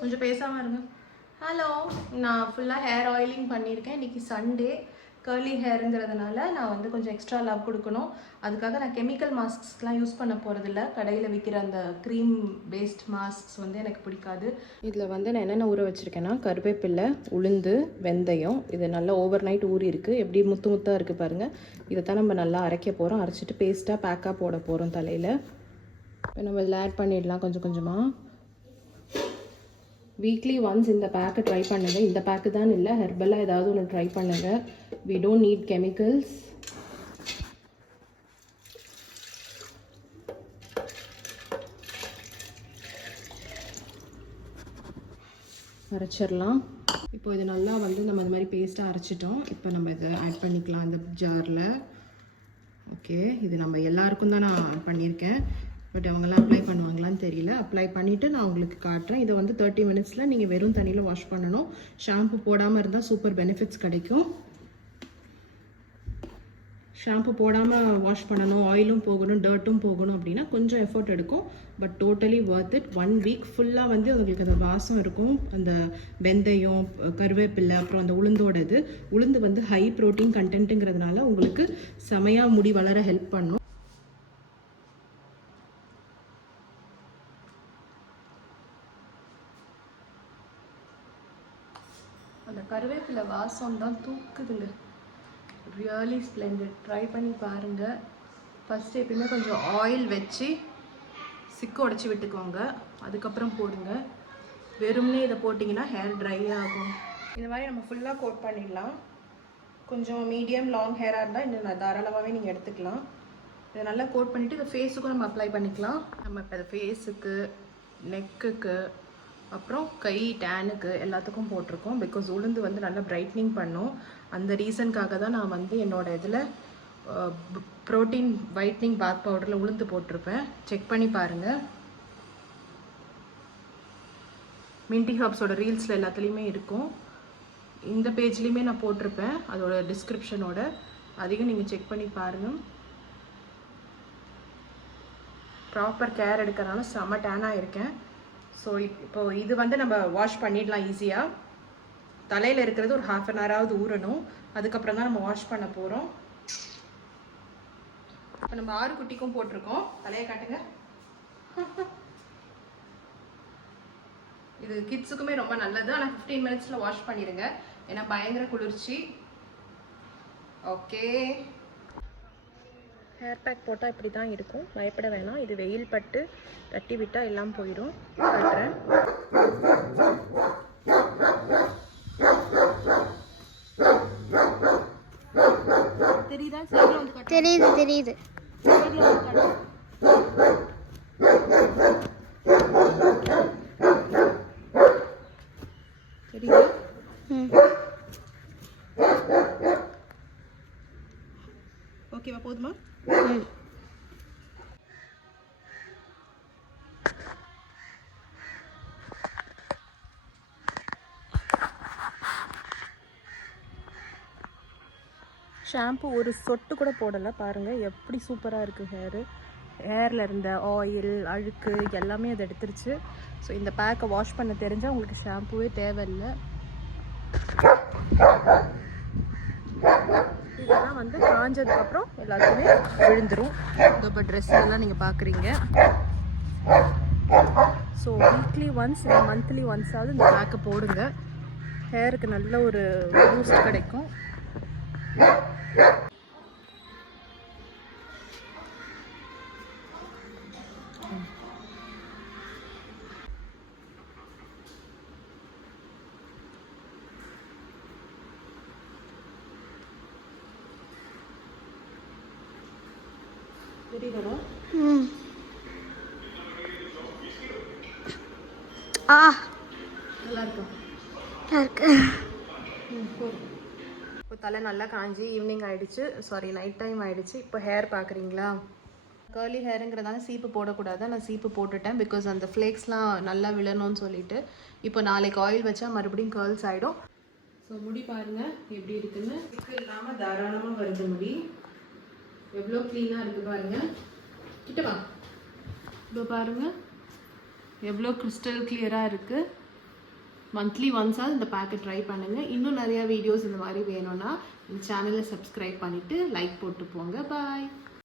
கொஞ்சம் பேசாமல் இருங்க. ஹலோ, நான் ஃபுல்லாக ஹேர் ஆயிலிங் பண்ணியிருக்கேன். இன்றைக்கி சண்டே, கர்லி ஹேருங்கிறதுனால நான் வந்து கொஞ்சம் எக்ஸ்ட்ரா லவ் கொடுக்கணும். அதுக்காக நான் கெமிக்கல் மாஸ்க்ஸ்லாம் யூஸ் பண்ண போகிறதில்ல. கடையில் விற்கிற அந்த க்ரீம் பேஸ்ட் மாஸ்க்ஸ் வந்து எனக்கு பிடிக்காது. இதில் வந்து நான் என்னென்ன ஊற வச்சுருக்கேன்னா, கருவேப்பிலை, உளுந்து, வெந்தயம், இது நல்லா ஓவர் நைட் ஊறி இருக்குது. எப்படி முத்து முத்தாக இருக்குது பாருங்கள். இதை தான் நம்ம நல்லா அரைக்க போகிறோம். அரைச்சிட்டு பேஸ்ட்டாக பேக்காக போட போகிறோம் தலையில். நம்ம இதில் ஆட் பண்ணிடலாம் கொஞ்சம் கொஞ்சமாக. வீக்லி ஒன்ஸ் இந்த பேக்கை ட்ரை பண்ணுங்கள். இந்த பேக்கு தான் இல்லை, ஹெர்பலாக ஏதாவது ஒன்று ட்ரை பண்ணுங்கள். We don't need chemicals. அரைச்சிடலாம். இப்போ இது நல்லா வந்து நம்ம இந்த மாதிரி பேஸ்ட்டாக அரைச்சிட்டோம். இப்போ நம்ம இதை ஆட் பண்ணிக்கலாம் இந்த ஜாரில். ஓகே, இது நம்ம எல்லாருக்கும் தான் நான் பண்ணியிருக்கேன். பட் அவங்களாம் அப்ளை பண்ணுவாங்களான்னு தெரியல. அப்ளை பண்ணிவிட்டு நான் உங்களுக்கு காட்டுறேன். இதை வந்து 30 மினிட்ஸில் நீங்கள் வெறும் தண்ணியில் வாஷ் பண்ணணும். ஷாம்பு போடாமல் இருந்தால் சூப்பர் பெனிஃபிட்ஸ் கிடைக்கும். ஷாம்பு போடாமல் வாஷ் பண்ணணும், ஆயிலும் போகணும், டர்ட்டும் போகணும் அப்படின்னா கொஞ்சம் எஃபர்ட் எடுக்கும். But totally worth it. 1 week ஃபுல்லாக வந்து உங்களுக்கு அந்த வாசம் இருக்கும். அந்த வெந்தயம், கருவேப்பிலை, அப்புறம் அந்த உளுந்தோட இது. உளுந்து வந்து ஹை ப்ரோட்டீன் கண்டென்ட்டுங்கிறதுனால உங்களுக்கு செமையாக முடி வளர ஹெல்ப் பண்ணும். அந்த கருவேப்பிலை வாசம் தான் தூக்குதுங்க. Really splendid. ட்ரை பண்ணி பாருங்கள். ஃபஸ்ட்டு எப்பயுமே கொஞ்சம் ஆயில் வச்சு சிக்கு உடச்சி விட்டுக்கோங்க. அதுக்கப்புறம் போடுங்க. வெறும்னே இதை போட்டிங்கன்னா ஹேர் ட்ரை ஆகும். இந்த மாதிரி நம்ம ஃபுல்லாக கோட் பண்ணிடலாம். கொஞ்சம் மீடியம் லாங் ஹேராக இருந்தால் இன்னும் தாராளமாகவே நீங்கள் எடுத்துக்கலாம். இதை நல்லா கோட் பண்ணிவிட்டு இதை ஃபேஸுக்கும் நம்ம அப்ளை பண்ணிக்கலாம். நம்ம இப்போ இதை ஃபேஸுக்கு, நெக்குக்கு, அப்புறம் கை, டேனுக்கு எல்லாத்துக்கும் போட்டிருக்கோம். பிகாஸ் உளுந்து வந்து நல்லா பிரைட்னிங் பண்ணும். அந்த ரீசனுக்காக தான் நான் வந்து என்னோடய இதில் ப்ரோட்டீன் வைட்னிங் பாத் பவுடரில் உளுந்து போட்டிருப்பேன். செக் பண்ணி பாருங்கள். மின்டி ஹர்ப்ஸோட ரீல்ஸில் எல்லாத்துலேயுமே இருக்கும். இந்த பேஜ்லேயுமே நான் போட்டிருப்பேன் அதோட டிஸ்கிரிப்ஷனோட. அதையும் நீங்கள் செக் பண்ணி பாருங்கள். ப்ராப்பர் கேர் எடுக்கிறனால செம்ம டேனாக இருக்கேன். ஸோ இப்போ இது வந்து நம்ம வாஷ் பண்ணிடலாம் ஈஸியாக. தலையில் இருக்கிறது ஒரு 1/2 அன் ஹவராவது ஊறணும். அதுக்கப்புறம் தான் நம்ம வாஷ் பண்ண போகிறோம். இப்போ நம்ம 6 குட்டிக்கும் போட்டிருக்கோம். தலையை காட்டுங்க. இது கிட்ஸுக்குமே ரொம்ப நல்லது. ஆனால் 15 மினிட்ஸில் வாஷ் பண்ணிடுங்க. ஏன்னா பயங்கர குளிர்ச்சி. ஓகே, ஹேர் பேக் போட்டால் இப்படி தான் இருக்கும். பயப்பட வேணாம். இது வெயில் பட்டு கட்டி விட்டால் எல்லாம் போயிடும். காட்டுறேன். தெரியுதா? தெரியுது தெரியுது. தெரியுது. ஓகேவா? போதுமா? ஷாம்பு ஒரு சொட்டு கூட போடலை. பாருங்கள் எப்படி சூப்பராக இருக்குது. ஹேரில் இருந்த ஆயில், அழுக்கு எல்லாமே அதை எடுத்துருச்சு. ஸோ இந்த பேக்கை வாஷ் பண்ண தெரிஞ்சால் உங்களுக்கு ஷாம்புவே தேவையில்லை. இதெல்லாம் வந்து காஞ்சதுக்கப்புறம் எல்லாத்தையுமே விழுந்துடும். இப்போ ட்ரெஸ் எல்லாம் நீங்கள் பார்க்குறீங்க. ஸோ வீக்லி ஒன்ஸ் இல்லை மந்த்லி ஒன்ஸாவது இந்த பேக்கை போடுங்க. ஹேருக்கு நல்ல ஒரு பூஸ்ட் கிடைக்கும். தெரியுதா? நல்லா இருக்கும். இப்போ தலை நல்லா காஞ்சி ஈவினிங் ஆகிடுச்சு. சாரி, நைட் டைம் ஆகிடுச்சு. இப்போ ஹேர் பார்க்குறீங்களா? கர்லி ஹேருங்கிறதால சீப்பு போடக்கூடாது. நான் சீப்பு போட்டுட்டேன். பிகாஸ் அந்த ஃப்ளேக்ஸ்லாம் நல்லா விழணும்னு சொல்லிட்டு. இப்போ நாளைக்கு ஆயில் வச்சா மறுபடியும் கேர்ள்ஸ் ஆகிடும். ஸோ முடி பாருங்கள் எப்படி இருக்குன்னு. சிக்கு இல்லாமல் தாராளமாக வருது முடி. எவ்வளோ க்ளீனாக இருக்குது பாருங்கள். கிட்ட வா. இப்போ பாருங்கள் எவ்வளோ கிறிஸ்டல் கிளியராக இருக்குது. மந்த்லி ஒன்ஸாக இந்த பேக்கை ட்ரை பண்ணுங்கள். இன்னும் நிறையா வீடியோஸ் இந்த மாதிரி வேணும்னா இந்த சேனலை சப்ஸ்கிரைப் பண்ணிவிட்டு லைக் போட்டு போங்க. பாய்.